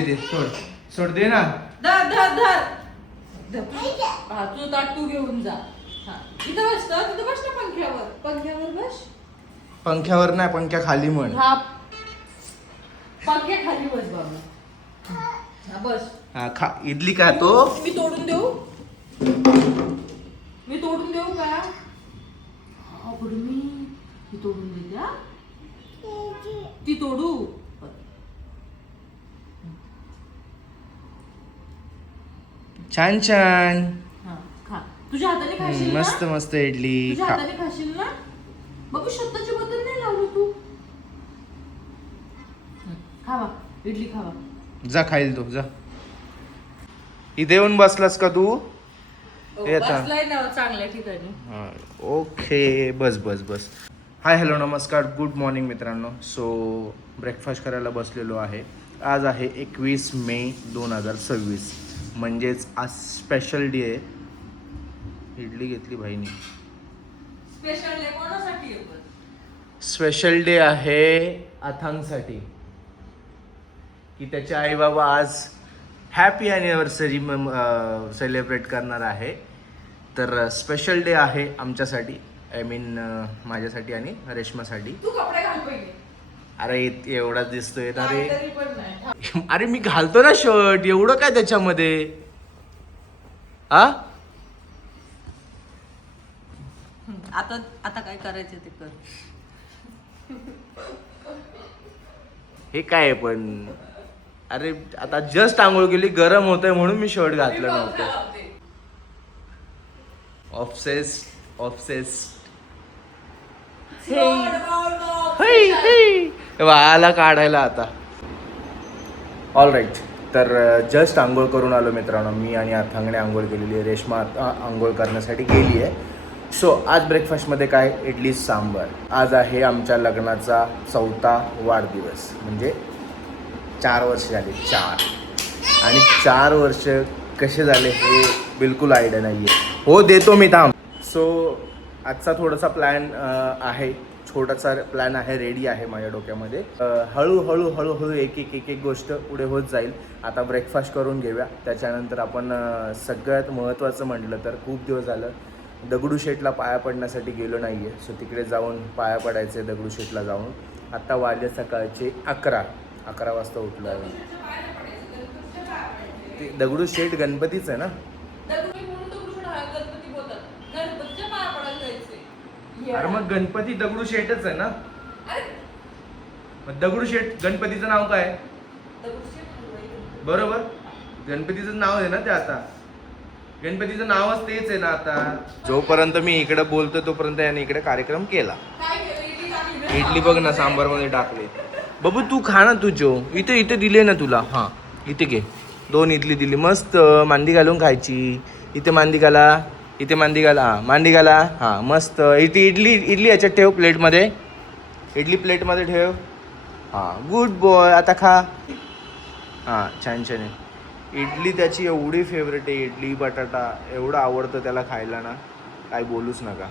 दे सोड सोड दे ना. धर धर धर. हा तू ताट तू घेऊन जा. हा इथं बस ना, तिथं बस ना पंख्यावर. पंख्यावर बस. पंख्यावर नाही, पंख्या खाली म्हण. हा पंख्या खाली बस बाबा. हा बस. हा खा इडली का तो. मी तोडून देऊ. मी तोडून देऊ का. अगं मी तोडून देते. हा ती तोडू. छान छान. हा खा. तुझ्या हाताने खाशील ना. मस्त मस्त इडली तुझ्या खा. हाताने खाशील ना. बाबू स्वतःची बद्दल नाही लावलं तू. खावा इडली खावा. जा खाईल तो जा. इथे येऊन बसलास का तू. बसलाय ना चांगल्या ठिकाणी. ओके बस बस बस. हाय हॅलो नमस्कार गुड मॉर्निंग मित्रांनो. सो ब्रेकफास्ट करायला बसलेलो आहे. आज आहे 21 मे 2026. म्हणजेच आज स्पेशल डे आहे. इडली घेतली भाईनी. स्पेशल डे कोणासाठी आहे. स्पेशल डे आहे अथांगसाठी की त्याचे आई बाबा आज हॅपी ॲनिव्हर्सरी सेलिब्रेट करणार आहे. तर स्पेशल डे आहे आमच्यासाठी. आय मीन माझ्यासाठी आणि रेश्मासाठी. तू कपडे घाल पहिले. अरे एवढाच दिसतोय अरे. तरी पण नाही. अरे मी घालतो ना शर्ट. एवढं काय त्याच्यामध्ये. आ आता आता काय करायचं ते कर. हे काय पण. अरे आता जस्ट आंघोळ केली गरम होतंय म्हणून मी शर्ट घातलं नव्हतं. Obsessed obsessed. आला काढायला आता. All right. तर जस्ट आंघोळ करून आलो मित्रांनो. मी आणि अथांगने आंघोळ केलेली आहे. रेश्मा आंघोळ करण्यासाठी गेली आहे. सो आज ब्रेकफास्टमध्ये काय इडली सांबार. आज आहे आमच्या लग्नाचा 4था वाढदिवस. म्हणजे 4 वर्ष झाले 4. आणि 4 वर्ष कसे झाले हे बिलकुल आयडिया नाही आहे. हो देतो मी थांब. सो आजचा थोडासा प्लॅन आहे. छोटासा प्लॅन आहे. रेडी आहे माझ्या डोक्यामध्ये. हळूहळू हळूहळू एक एक एक एक गोष्ट पुढे होत जाईल. आता ब्रेकफास्ट करून घेऊया. त्याच्यानंतर आपण सगळ्यात महत्त्वाचं म्हटलं तर खूप दिवस झालं दगडूशेठला पाया पडण्यासाठी गेलो नाही आहे. सो तिकडे जाऊन पाया पडायचे दगडूशेठला जाऊन. आत्ता वाजले सकाळचे 11 वाजता उठलो आहे. ते दगडूशेठ गणपतीच आहे ना. अरे मग गणपती दगडूशेठच आहे ना. मग दगडूशेठ गणपतीचं नाव काय. बरोबर गणपतीचं नाव आहे ना ते. आता गणपतीचं नावच तेच आहे ना. आता जोपर्यंत मी इकडे बोलतो तोपर्यंत याने इकडे कार्यक्रम केला. इडली बघ ना सांबार मध्ये टाकले. बाबू तू खा ना तू जो. इथे इथे दिले ना तुला. हां इथे घे. 2 इडली दिली मस्त. मांदी घालून खायची. इथे मांदी घाला. इथे मांदी घाला. हां मांदी घाला. हां मस्त. इथे इडली याच्यात ठेव प्लेटमध्ये. इडली प्लेटमध्ये ठेव. हां गुड बॉय. आता खा. हां छान छान आहे. इडली त्याची एवढी फेवरेट आहे. इडली बटाटा एवढं आवडतं त्याला खायला ना काय बोलूच नका.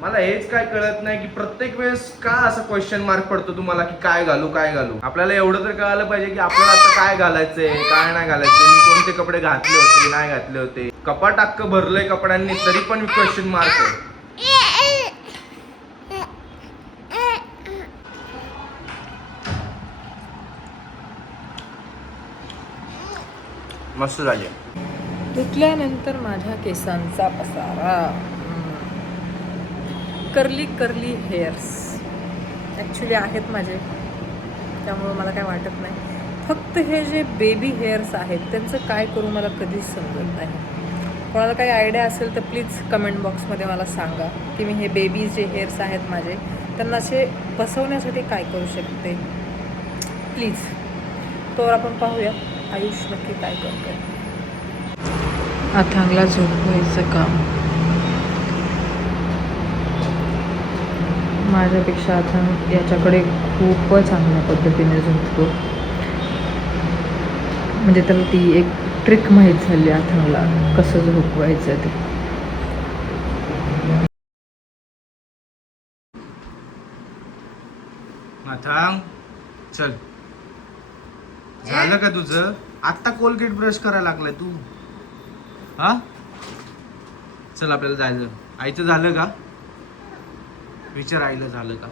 मला हेच काय कळत नाही की प्रत्येक वेळेस का असं क्वेश्चन मार्क पडतो तुम्हाला की काय घालू काय घालू. आपल्याला एवढं तर कळायला पाहिजे की आपल्याला आता काय घालायचंय काय नाही घालायचंय. मी कोणते कपडे घातले होते नाही घातले होते. कपाट अख्खं भरलंय कपड्यांनी तरी पण क्वेश्चन मार्क आहे. मस्त झाली. धुतल्यानंतर माझ्या केसांचा पसारा. कर्ली कर्ली हेअर्स ॲक्च्युली आहेत माझे. त्यामुळं मला काय वाटत नाही. फक्त हे जे बेबी हेअर्स आहेत त्यांचं काय करू मला कधीच समजत नाही. कोणाला काही आयडिया असेल तर प्लीज कमेंट बॉक्समध्ये मला सांगा की मी हे बेबी जे हेअर्स आहेत माझे त्यांना असे बसवण्यासाठी काय करू शकते प्लीज. तर आपण पाहूया आयुष नक्की काय करते. अथांगला झोपवायचं काम. माझ्यापेक्षा अथांग याच्याकडे खूप चांगल्या पद्धतीने झोपतो. म्हणजे त्याला ती एक ट्रिक माहीत झाली अथांगला कसं झोपवायचं ते. अथांग चल. झालं का तुझं? आत्ता कोलगेट ब्रश करायला लागलाय तू. हा चल आपल्याला जायचं. आईचं झालं का? विचार आईला झालं का?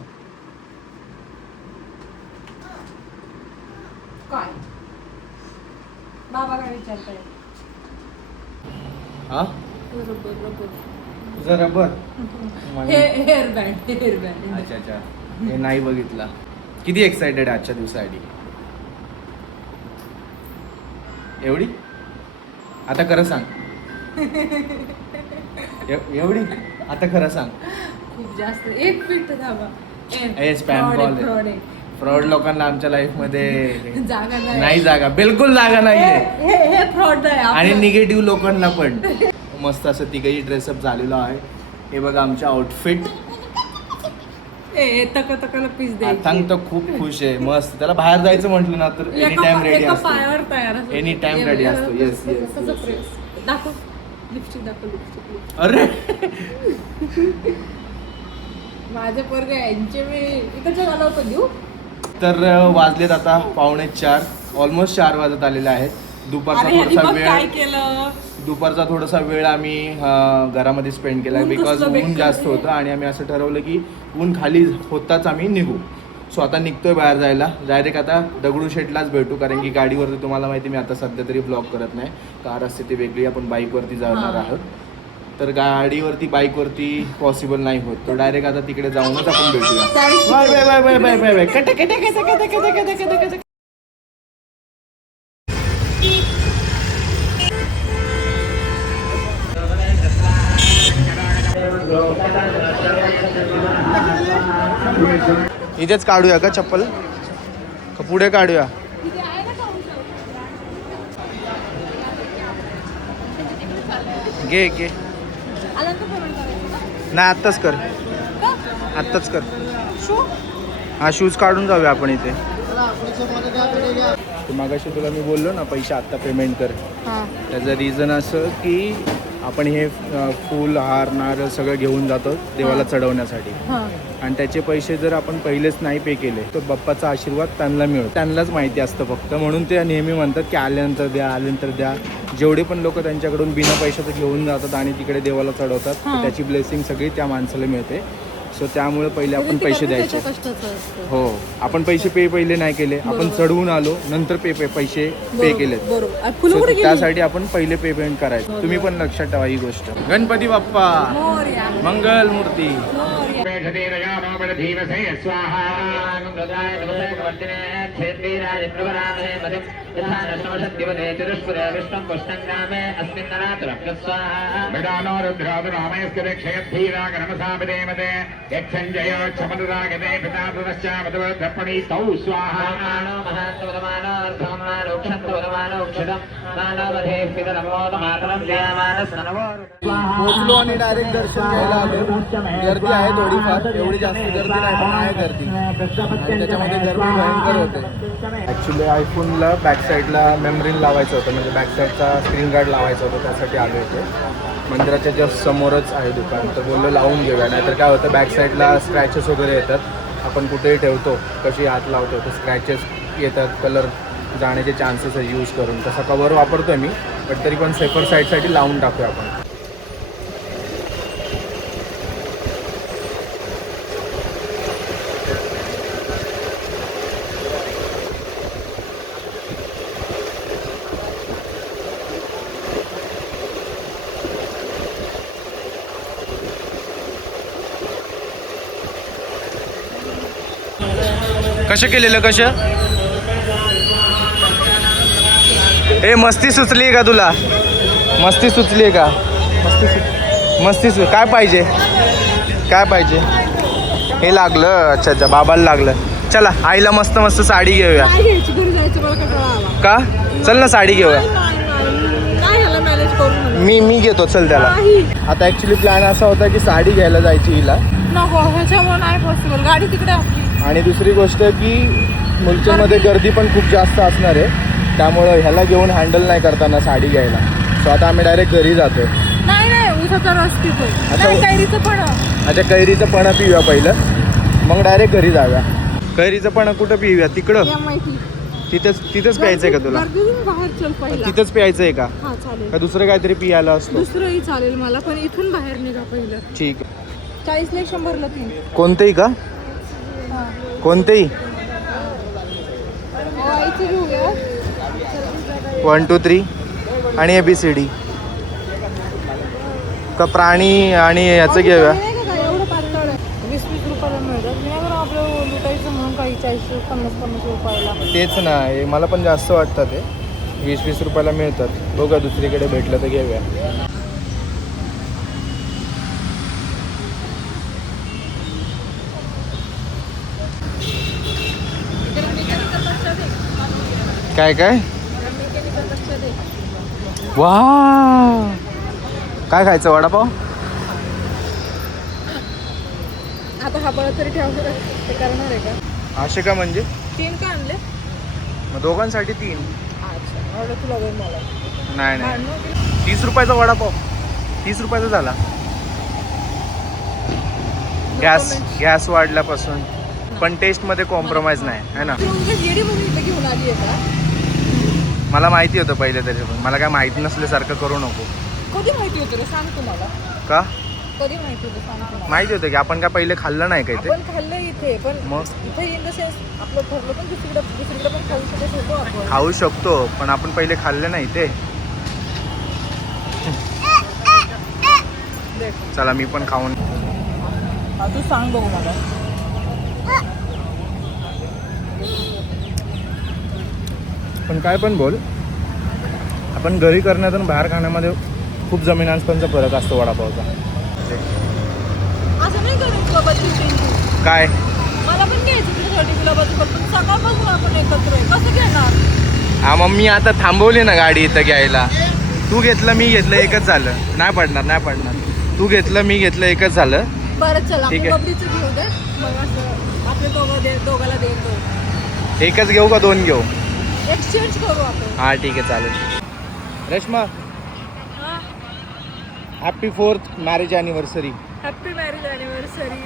काय बाबा काय विचारताय? हा तुझा रबर. Hair band. अच्छा हे नाही बघितला. किती एक्साइटेड आहे आजच्या दिवसासाठी? एवढी? आता खरं सांग. एवढी? आता खरं सांग. खूप जास्त. एक मिनिट थांबा. Spam call. फ्रॉड लोकांना आमच्या लाईफ मध्ये जागा नाही. जागा बिलकुल जागा नाहीये. हे फ्रॉड आहे आणि निगेटिव्ह लोकांना पण. मस्त असं तिघही ड्रेसअप झालेलो आहे. हे बघा आमच्या आउटफिट. तकाला पीस दे. सांग तर खूप खुश आहे. मस्त. त्याला बाहेर जायचं म्हटलं ना तर एनी टाइम रेडी असतो. पायावर तयार असतो. एनी टाइम रेडी असतो. येस. दाखव लिपस्टिक दाखव. अरे माझे पोरगे यांचे मी इकडच्या झाला होतं देऊ. तर वाजलेत आता 3:45. ऑलमोस्ट 4 वाजत आलेले आहेत. दुपारचा थोडासा वेळ आम्ही घरामध्ये स्पेंड केला बिकॉज ऊन जास्त होतं आणि आम्ही असं ठरवलं की ऊन खाली होताच आम्ही निघू. सो आता निघतोय बाहेर जायला. डायरेक्ट आता दगडूशेठलाच भेटू कारण की गाडीवरती तुम्हाला माहिती मी आता सध्या तरी ब्लॉग करत नाही. कार असते ती वेगळी. आपण बाईकवरती जाणार आहोत. तर गाडीवरती बाईकवरती पॉसिबल नाही होत. तर डायरेक्ट आता तिकडे जाऊनच आपण भेटूया. बाय. इथेच काढूया का चप्पल? का पुढे काढूया? घे नाही आत्ताच कर. हा शूज काढून जाऊया आपण इथे. मागाशी तुला मी बोललो ना पैसे आत्ता पेमेंट कर. त्याचं रिझन असं की आपण हे फूल हार नारळ सगळं घेऊन जातो देवाला चढवण्यासाठी आणि त्याचे पैसे जर आपण पहिलेच नाही पे केले तर बाप्पाचा आशीर्वाद त्यांना मिळतो. त्यांनाच माहिती असतं फक्त. म्हणून ते नेहमी म्हणतात की आल्यानंतर द्या. जेवढे पण लोक त्यांच्याकडून बिना पैशाचं घेऊन जातात आणि तिकडे देवाला चढवतात त्याची ब्लेसिंग सगळी त्या माणसाला मिळते. सो त्यामुळे पहिले आपण पैसे द्यायचे. हो आपण पैसे पहिले नाही केले. आपण चढवून आलो नंतर पैसे पे केले. त्यासाठी आपण पहिले पेमेंट करायचं. तुम्ही पण लक्षात ठेवा ही गोष्ट. गणपती बाप्पा मंगल मूर्ती. यक्षञ्जयो क्षमनुरागते पितापुरश्चापदवद्रपणीतौ स्वाहा मानो महात्मदमानोर्धमानोक्षन्तवदमानोक्षितं मानवधे पितरमोदमातरं जयमानस्तनवो. पोचलो आणि डायरेक्ट दर्शन घ्यायला आलो. गर्दी आहे थोडीफार. एवढी जास्त गर्दी नाही पण आहे गर्दी. आणि त्याच्यामध्ये गर्दी भयंकर होते. ॲक्च्युली आयफोनला बॅक साईडला मेमरीन लावायचं होतं म्हणजे बॅक साईडचा स्क्रीन गार्ड लावायचं होतं. त्यासाठी आलो होते. मंदिराच्या जस्ट समोरच आहे दुकान. तर बोललो लावून घेऊया. नाहीतर काय होतं बॅक साईडला स्क्रॅचेस वगैरे येतात. आपण कुठेही ठेवतो कशी हात लावतो तर स्क्रॅचेस येतात. कलर जाण्याचे चान्सेस आहे यूज करून. तसा कवर वापरतो मी बट तरी पण सेफर साईडसाठी लावून टाकूया आपण. कसं केलेलं कसं? मस्ती सुचली आहे का तुला? मस्ती सुचली आहे का? मस्ती काय पाहिजे? हे लागलं. अच्छा बाबाला लागलं. चला आईला मस्त साडी घेऊया. का? चल ना साडी घेऊया. मी घेतो चल त्याला. आता ऍक्च्युली प्लॅन असा होता की साडी घ्यायला जायची हिला. नाही पॉसिबल. गाडी तिकडे आणि दुसरी गोष्ट की मुलचंदमध्ये गर्दी पण खूप जास्त असणार आहे. त्यामुळं ह्याला घेऊन हँडल नाही करताना साडी घ्यायला. सो आता आम्ही डायरेक्ट घरी जातोय. अच्छा कैरीचं पण पिऊया पहिलं मग डायरेक्ट घरी जाऊया. कैरीचं पण कुठं पिऊया? तिकडं तिथंच प्यायचंय का तुला? गर्दीतून बाहेर चल पहिला. तिथंच प्यायचंय का? हा चालेल. का दुसरं काहीतरी पियाला असतो? दुसरंही चालेल मला, पण इथून बाहेर निघा पहिलं. ठीक आहे. 40 ला 100 ला 3. कोणतेही का? कोणतेही? आईचं घेऊया. 1 2 3 आणि ABCD का प्राणी आणि याचं घेऊया? एवढं पातळ आहे. 20-20 रुपयाला मिळतात. मी अगर आपलं लुटायचं म्हणून काही 40-50 रुपयाला. तेच ना, हे मला पण जास्त वाटतं ते. 20-20 रुपयाला मिळतात. बघा दुसरीकडे भेटलं तर घेऊया. काय काय? वा, काय खायचं? वडापाव? आता हा बळा तरी ठेवणार ते करणार आहे का? असे का म्हणजे? 3 का आणले? मग दोघांसाठी 3. अच्छा, ऑर्डर तुला वेळ मला. नाही नाही, 30 रुपयाचा वडापाव. 30 रुपयाचा झाला. गॅस वाढल्यापासून पण टेस्ट मध्ये कॉम्प्रोमाइज नाही आहे ना. येडी म्हणून इथे घेऊन आली आहे का? मला माहिती होतं पहिले तरी, पण मला काय माहिती नसल्यासारखं करू नको. कधी माहिती होतं रे? सांग तुम्हाला. का कधी माहिती होतं सांग तुम्हाला. माहिती होतं की आपण काय पहिले खाल्लं नाही काय ते? आपण खाल्लं इथे, पण मग? इथे इन द सेन्स आपलं ठरलं पण दुसरीकडे पण खाऊ शकत होतो आपण. खाऊ शकतो, पण आपण पहिले खाल्लं नाही ते. देख. चला मी पण खाऊन. हा, तू सांग बघू मला. पण काय पण बोल, आपण घरी करण्यात आणि बाहेर खाण्यामध्ये खूप जमीन आसमानचा फरक असतो वडापावचा. असं नाही करू गुलाबाची टेंशन. काय? मला पण घ्यायचं तुझ्यासाठी गुलाबाची, पण सकाळपासून आपण एकत्र आहे. कसं घेणार? हा मग मी आता थांबवली ना गाडी इथं घ्यायला. तू घेतलं मी घेतलं एकच झालं. नाही पडणार, नाही पडणार. तू घेतलं मी घेतलं एकच झालं. बरं चला, ठीक आपण आहे. बबलीचं घेऊ दे. मग असं आपले दोघाला देईल तो. एकच घेऊ का 2 घेऊ? एक्सचेंज करू आपण. हा ठीक आहे चालेल. रेश्मा, हा, happy 4th marriage anniversary. Happy marriage anniversary.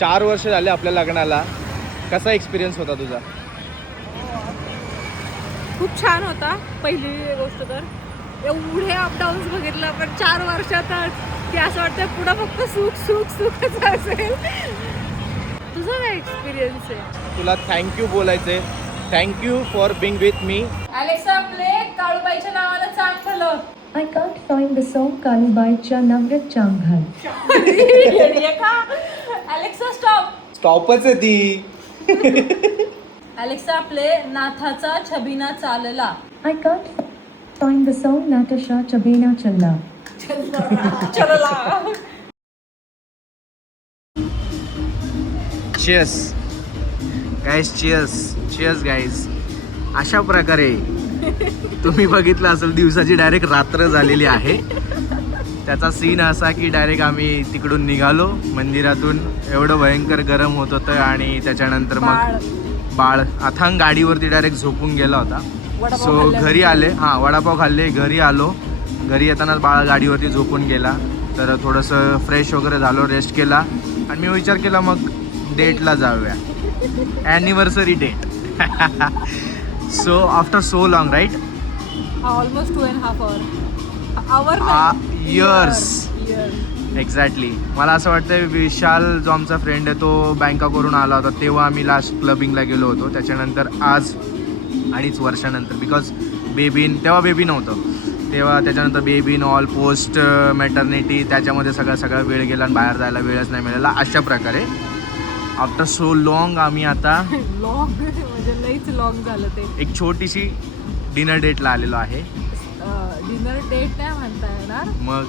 4 वर्ष झाले आपल्या लग्नाला. कसा एक्सपिरियन्स होता तुझा? खूप छान होता. पहिली गोष्ट तर एवढे अपडाऊन्स बघितलं, पण 4 वर्षातच की असं वाटतं पुढं फक्त सुखच असेल. तुझा काय एक्सपिरियन्स आहे? तुला थँक्यू बोलायचे. Thank you for being with me. Alexa play काळूबाईच्या नावानं चांग भलं. I can't find the song Kalubaईच्या नवऱ्यात चांग घाल. Alexa stop. स्टॉपच आहे ती. अलेक्सा प्ले नाथाचा छबिना चालला. I can't find the song Natasha Chabena Challa. चलला. Cheers guys, cheers guys. अशा प्रकारे तुम्ही बघितलं असेल दिवसाची डायरेक्ट रात्र झालेली आहे. त्याचा सीन असा की डायरेक्ट आम्ही तिकडून निघालो मंदिरातून. एवढं भयंकर गरम होत होतं आणि त्याच्यानंतर मग बाळ अथांग गाडीवरती डायरेक्ट झोपून गेला होता. सो घरी आले. हां, वडापाव खाल्ले, घरी आलो. घरी येतानाच बाळ गाडीवरती झोपून गेला. तर थोडंसं फ्रेश वगैरे झालो, रेस्ट केला आणि मी विचार केला मग डेटला जाऊया. Anniversary date. So after so long right, almost 2.5 hour. Years. Exactly. मला असं वाटतं विशाल जो आमचा फ्रेंड आहे तो बँकाकडून आला होता तेव्हा आम्ही लास्ट क्लबिंगला गेलो होतो. त्याच्यानंतर आज 2.5 वर्षानंतर, बिकॉज तेव्हा बेबी नव्हतं. तेव्हा त्याच्यानंतर बेबीन ऑल पोस्ट मॅटर्निटी त्याच्यामध्ये सगळा वेळ गेला आणि बाहेर जायला वेळच नाही मिळाला. अशा प्रकारे आफ्टर सो लॉंग आम्ही आता लॉंग म्हणजे लईच लॉंग झालं ते. एक छोटीशी डिनर डेटला आलेलो आहे. डिनर डेट नाही म्हणता येणार. मग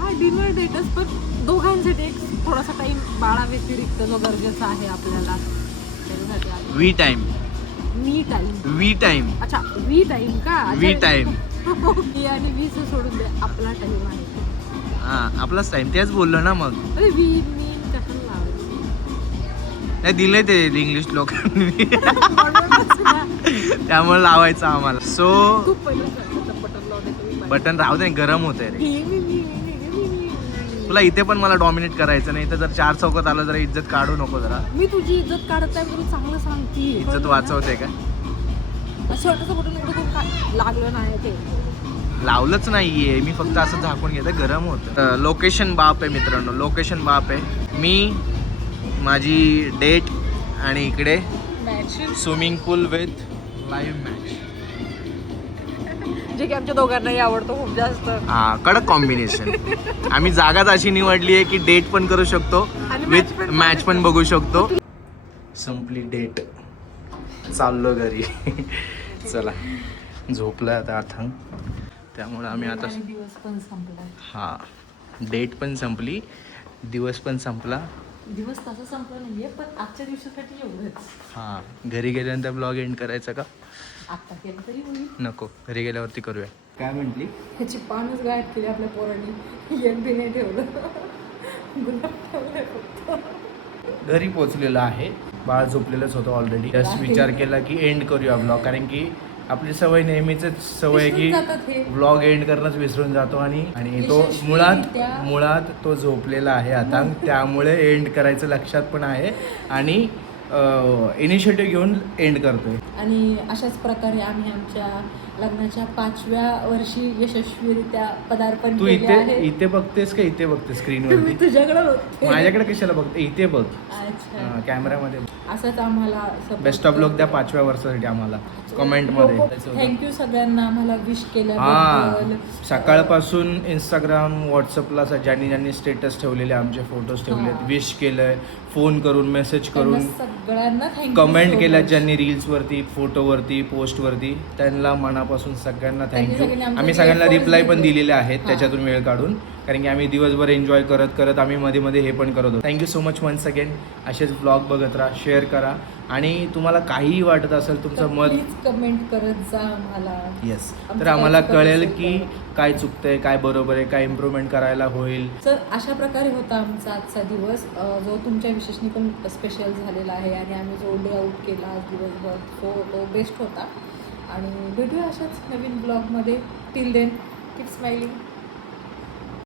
हा डिनर डेटच, पण दोघांसाठी एक थोडासा टाइम बाळा व्यतिरिक्त जो गरजेचा आहे आपल्याला त्याच्यासाठी आलो. We time. अच्छा, वी टाइम का? We time. मी आणि वीच सोडून दे, आपला टाइम आहे. हां, आपलाच टाईम. तेच बोललो ना मग. अरे वी मी कशाला लावायचं? नाही दिले ते इंग्लिश लोकांनी म्हणूनच ना. त्यामुळे लावायचं आम्हाला. सो खूप पहिलं बटन लावले तुम्ही. बटन राहू दे, गरम होत आहे रे. तुला इथे पण मला डॉमिनेट करायचं नाही तर जर 4 चौकात आलं जरा इज्जत काढू नको जरा. मी तुझी इज्जत काढत आहे तुला चांगलं सांगते. इज्जत वाचवते का? छोटंसं कुठून इकडे काय लागलं नाही ते. लावलंच नाहीये मी, फक्त असं झाकून घेते, गरम होतं. लोकेशन बाप आहे मित्रांनो, लोकेशन बाप आहे. मी, माझी डेट आणि इकडे swimming pool with live match. जे की आमच्या दोघांनाही आवडतो खूप जास्त. हा, कडक कॉम्बिनेशन. आम्ही जागाच अशी निवडली आहे की डेट पण करू शकतो आणि विथ मॅच पण बघू शकतो. संपली डेट, चाललो घरी. चला, झोपलं आता अथंग, त्यामुळे आम्ही आता दिवस पण संपला. हा, डेट पण संपली, दिवस पण संपला. दिवस तसा संपला नाहीये पण आजच्या दिवसासाठी एवढंच. हा, घरी गेल्यानंतर ब्लॉग एंड करायचा का? आता केलं तरी होईल. नको, घरी गेल्यावरती करूया. काय म्हटली? ह्याची पानच गायब केली आपल्या पोरांनी. एक बी नाही ठेवलं. गुलाब ठेवलंय फक्त. घरी पोचलेलं आहे, बाळ झोपलेलंच होतं ऑलरेडी. जस्ट विचार केला की एंड करूया ब्लॉग, कारण की आपली सवय नेहमीच सवय आहे विसरून जातात हे. की ब्लॉग एंड करणंच विसरून जातो आणि तो मुळात तो झोपलेला आहे आता, त्यामुळे एंड करायचं लक्षात पण आहे आणि इनिशिएटिव्ह घेऊन एंड करतोय. आणि अशाच प्रकारे आम्ही आमच्या लग्नाच्या 5व्या वर्षी यशस्वीरित्या पदार्पण तू केले आहे. इथे बघतेस का इथे बघते मी स्क्रीनवरती? तुझ्याकडे बघते. माझ्याकडे कशाला बघते? इथे बघ, अच्छा, कॅमेरामध्ये. असंच आम्हाला बेस्ट ऑफ लक द्या 5व्या वर्षासाठी आम्हाला कमेंटमध्ये. थँक्यू सगळ्यांना आम्हाला विश हा, केल्याबद्दल. सकाळपासून इंस्टाग्राम व्हॉट्सअपला ज्यांनी स्टेटस ठेवलेले, आमचे फोटोज ठेवलेत, हा. विश केलंय, फोन करून, मेसेज त्यांना करून, सगळ्यांना थँक्यू. कमेंट केल्यात ज्यांनी रील्सवरती, फोटोवरती, पोस्टवरती, त्यांना मनापासून सगळ्यांना त्यांनी थँक्यू. सगळ्यांनी आमचे आम्ही सगळ्यांना efforts रिप्लाय पण दिले. दिलेले आहेत हा. त्याच्यातून वेळ काढून, कारण की आम्ही दिवसभर एन्जॉय करत करत आम्ही मध्ये मध्ये हे पण करत होतो. Thank you so much once again. असेच ब्लॉग बघत राहा, शेअर करा आणि तुम्हाला काहीही वाटत असेल तुमचं मत, प्लीज कमेंट करत जा आम्हाला. येस, तर आमचं आम्हाला काय कळेल चुकतं की असेल काय चुकतंय, काय बरोबर आहे, काय इम्प्रूव्हमेंट करायला होईल. तर अशा प्रकारे होता आमचा आजचा दिवस, जो तुमच्या विशेषने पण स्पेशल झालेला आहे आणि आम्ही जो डे आउट केला आज दिवसभर तो बेस्ट होता. आणि भेटूया अशाच नवीन ब्लॉगमध्ये. Till then keep smiling.